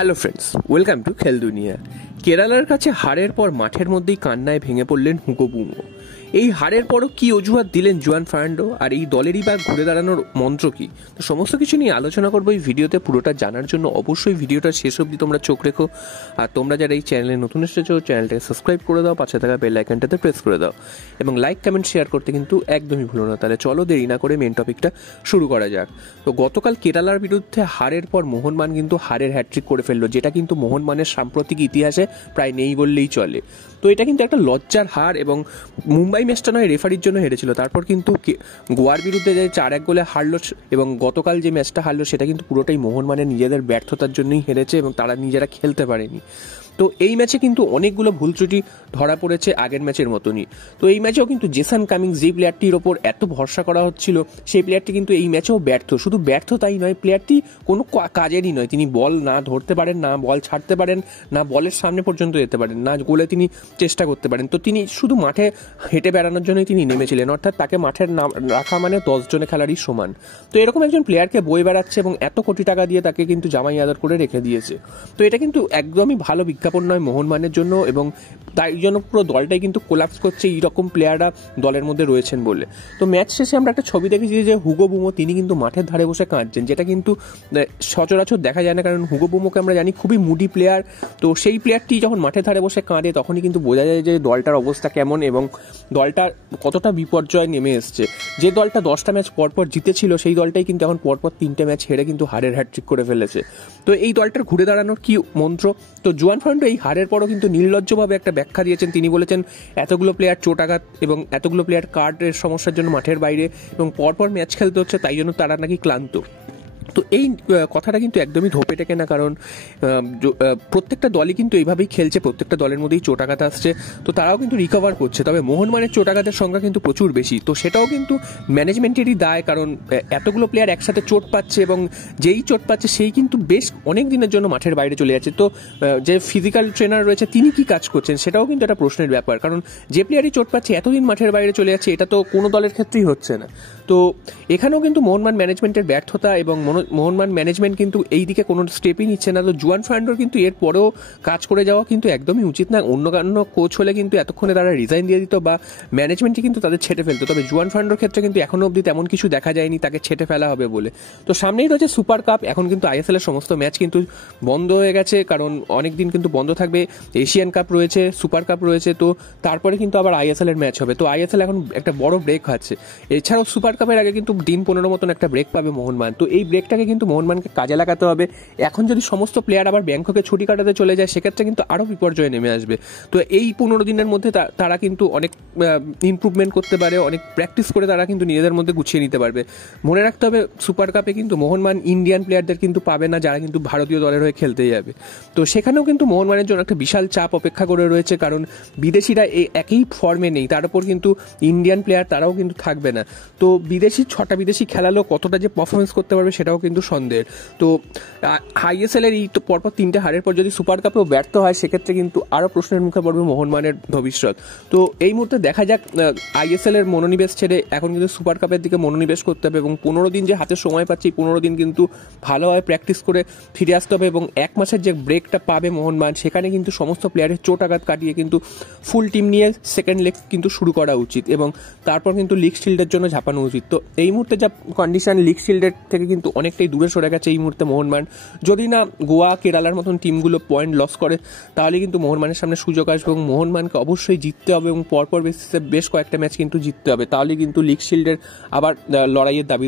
Hello friends, welcome to খেল দুনিয়া। কেরালার কাছে হারের পর মাঠের মধ্যেই কান্নায় ভেঙে পড়লেন হুগো বুমো। এই হারের পরও কি অজুহাত দিলেন জুয়ান ফার্নান্ডো, আর এই দলেরই বা ঘুরে দাঁড়ানোর মন্ত্র কি? তো সমস্ত কিছু নিয়ে আলোচনা করবো এই ভিডিওতে। পুরোটা জানার জন্য অবশ্যই ভিডিওটা শেষ অবধি তোমরা চোখ রেখো। আর তোমরা যারা এই চ্যানেলে নতুন এসেছো, চ্যানেলটাকে সাবস্ক্রাইব করে দাও, পাশে থাকা বেল আইকনটাতে প্রেস করে দাও এবং লাইক কমেন্ট শেয়ার করতে কিন্তু একদমই ভুলো না। তাহলে চলো দেরি না করে মেন টপিকটা শুরু করা যাক। তো গতকাল কেরালার বিরুদ্ধে হারের পর মোহনবাগান কিন্তু হারের হ্যাটট্রিক করে ফেললো, যেটা কিন্তু মোহনবাগানের সাম্প্রতিক ইতিহাসে প্রায় নেই বললেই চলে। তো এটা কিন্তু একটা লজ্জার হার, এবং মুম্বাই ম্যাচটা নয় রেফারির জন্য হেরেছিল, তারপর কিন্তু গোয়ার বিরুদ্ধে যে 4-1 গোলে হারলো, এবং গতকাল যে ম্যাচটা হারলো সেটা কিন্তু পুরোটাই মোহনবাগানের নিজেদের ব্যর্থতার জন্যই হেরেছে এবং তারা নিজেরা খেলতে পারেনি। তো এই ম্যাচে কিন্তু অনেকগুলো ভুল ত্রুটি ধরা পড়েছে আগের ম্যাচের মতনই। তো এই ম্যাচেও কিন্তু জেসন কামিংস, যে প্লেয়ারটির ওপর এত ভরসা করা হচ্ছিল, সেই প্লেয়ারটি কিন্তু এই ম্যাচেও ব্যর্থ। শুধু ব্যর্থ তাই নয়, প্লেয়ারটি কোনো কাজেরই নয়। তিনি বল না ধরতে পারেন, না বল ছাড়তে পারেন, না বলের সামনে পর্যন্ত যেতে পারেন, না গোলে তিনি চেষ্টা করতে পারেন। তো তিনি শুধু মাঠে হেঁটে বেড়ানোর জন্যই তিনি নেমেছিলেন, অর্থাৎ তাকে মাঠের রাখা মানে 10 জনে খেলারই সমান। তো এরকম একজন প্লেয়ারকে বয়ে বেড়াচ্ছে এবং এত কোটি টাকা দিয়ে তাকে কিন্তু জামাই আদর করে রেখে দিয়েছে। তো এটা কিন্তু একদমই ভালো বিজ্ঞাপন নয় মোহনবাগানের জন্য, এবং তাই জন্য পুরো দলটাই কিন্তু কোলাপস করছে এইরকম প্লেয়াররা দলের মধ্যে রয়েছেন বলে। তো ম্যাচ শেষে আমরা একটা ছবি দেখেছি যে হুগো বুমো তিনি কিন্তু মাঠের ধারে বসে কাঁদছেন, যেটা কিন্তু সচরাচর দেখা যায় না, কারণ হুগো বুমোকে আমরা জানি খুবই মুডি প্লেয়ার। তো সেই প্লেয়ারটি যখন মাঠের ধারে বসে কাঁদে তখনই কিন্তু বোঝা যায় যে দলটার অবস্থা কেমন এবং দলটা কতটা বিপর্যয় নেমে এসছে। যে দলটা 10টা ম্যাচ পরপর জিতেছিল, সেই দলটাই কিন্তু এখন পরপর 3টে ম্যাচ হেরে কিন্তু হারের হ্যাটট্রিক করে ফেলেছে। তো এই দলটার ঘুরে দাঁড়ানোর কি মন্ত্র? তো জুয়ান ফার্নান্ডো এই হারের পরও কিন্তু নির্লজ্জভাবে একটা ব্যাখ্যা দিয়েছেন। তিনি বলেছেন এতগুলো প্লেয়ার চোটাঘাত এবং এতগুলো প্লেয়ার কার্ডের সমস্যার জন্য মাঠের বাইরে এবং পরপর ম্যাচ খেলতে হচ্ছে, তাই জন্য তারা নাকি ক্লান্ত। তো এই কথাটা কিন্তু একদমই ধোপে টেকে না, কারণ প্রত্যেকটা দলই কিন্তু এইভাবেই খেলছে, প্রত্যেকটা দলের মধ্যেই চোটাঘাত আসছে, তো তারাও কিন্তু রিকভার করছে। তবে মোহনবাগানের চোটাঘাতের সংখ্যা কিন্তু প্রচুর বেশি, তো সেটাও কিন্তু ম্যানেজমেন্টেরই দায়, কারণ এতগুলো প্লেয়ার একসাথে চোট পাচ্ছে এবং যেই চোট পাচ্ছে সেই কিন্তু বেশ অনেক দিনের জন্য মাঠের বাইরে চলে যাচ্ছে। তো যে ফিজিক্যাল ট্রেনার রয়েছে তিনি কি কাজ করছেন সেটাও কিন্তু একটা প্রশ্নের ব্যাপার, কারণ যে প্লেয়ারই চোট পাচ্ছে এতদিন মাঠের বাইরে চলে যাচ্ছে, এটা তো কোনো দলের ক্ষেত্রেই হচ্ছে না। তো এখানেও কিন্তু মোহনবাগান ম্যানেজমেন্টের ব্যর্থতা, এবং মোহনবাগান ম্যানেজমেন্ট কিন্তু এই দিকে কোনো স্টেপই নিচ্ছে না। তো জুয়ান ফার্নান্ডোর কিন্তু এর পরেও কাজ করে যাওয়া কিন্তু একদমই উচিত না। অন্য কোচ হলে কিন্তু এতক্ষণে তারা রিজাইন দিয়ে দিত বা ম্যানেজমেন্টই কিন্তু তাদের ছেটে ফেলতো। তবে জুয়ান ফার্নান্ডোর ক্ষেত্রে কিন্তু এখনো অবধি তেমন কিছু দেখা যায়নি তাকে ছেটে ফেলা হবে বলে। তো সামনেই রয়েছে সুপার কাপ, এখন কিন্তু আইএসএল এর সমস্ত ম্যাচ কিন্তু বন্ধ হয়ে গেছে, কারণ অনেক দিন কিন্তু বন্ধ থাকবে। এশিয়ান কাপ রয়েছে, সুপার কাপ রয়েছে, তো তারপরে কিন্তু আবার আইএসএল এর ম্যাচ হবে। তো আইএসএল এখন একটা বড় ব্রেক আছে। এছাড়াও সুপার কাপের আগে কিন্তু দিন 15 মতন একটা ব্রেক পাবে মোহনবাগান। তো এই ব্রেকটাকে কিন্তু মোহনবাগানকে কাজে লাগাতে হবে। এখন যদি সমস্ত প্লেয়ার আবার ব্যাংককে ছুটি কাটাতে চলে যায়, সেক্ষেত্রে কিন্তু আরও বিপর্যয় নেমে আসবে। তো এই 15 দিনের মধ্যে তারা কিন্তু অনেক ইমপ্রুভমেন্ট করতে পারে, অনেক প্র্যাকটিস করে তারা কিন্তু নিজেদের মধ্যে গুছিয়ে নিতে পারবে। মনে রাখতে হবে সুপার কাপে কিন্তু মোহনবাগান ইন্ডিয়ান প্লেয়ারদের কিন্তু পাবে না, যারা কিন্তু ভারতীয় দলের হয়ে খেলতে যাবে। তো সেখানেও কিন্তু মোহনবাগানের জন্য একটা বিশাল চাপ অপেক্ষা করে রয়েছে, কারণ বিদেশিরা এই একই ফর্মে নেই, তার উপর কিন্তু ইন্ডিয়ান প্লেয়ার তারাও কিন্তু থাকবে না। তো 6টা বিদেশি খেলালেও কতটা যে পারফরমেন্স করতে পারবে সেটাও কিন্তু সন্দেহের। তো আইএসএল এর এই তো পরপর 3টে হারের পর যদি সুপার কাপেও ব্যর্থ হয়, সেক্ষেত্রে কিন্তু আরও প্রশ্নের মুখে পড়বে মোহনবাগানের ভবিষ্যৎ। তো এই মুহূর্তে দেখা যাক, আইএসএল এর মনোনিবেশ ছেড়ে এখন কিন্তু সুপার কাপের দিকে মনোনিবেশ করতে হবে, এবং 15 দিন যে হাতে সময় পাচ্ছে, এই 15 দিন কিন্তু ভালোভাবে প্র্যাকটিস করে ফিরে আসতে হবে, এবং 1 মাসের যে ব্রেকটা পাবে মোহনবাগান, সেখানে কিন্তু সমস্ত প্লেয়ারের চোট আঘাত কাটিয়ে কিন্তু ফুল টিম নিয়ে সেকেন্ড লেগ কিন্তু শুরু করা উচিত, এবং তারপর কিন্তু লিগ শিল্ডের জন্য ঝাঁপানো উচিত। তো এই মুহূর্তে যা কন্ডিশন, লিগ শিল্ডের থেকে কিন্তু অনেকটাই দূরে সরে গেছে এই মুহূর্তে মোহনবাগান। যদি না গোয়া, কেরালার মতন টিমগুলো পয়েন্ট লস করে, তাহলে কিন্তু মোহনবাগানের সামনে সুযোগ আসবে, এবং মোহনবাগানকে অবশ্যই জিততে হবে এবং পরপর বেসিসে বেশ কয়েকটা ম্যাচ কিন্তু জিততে হবে, তাহলে কিন্তু লিগ শিল্ডের আবার লড়াইয়ের দাবি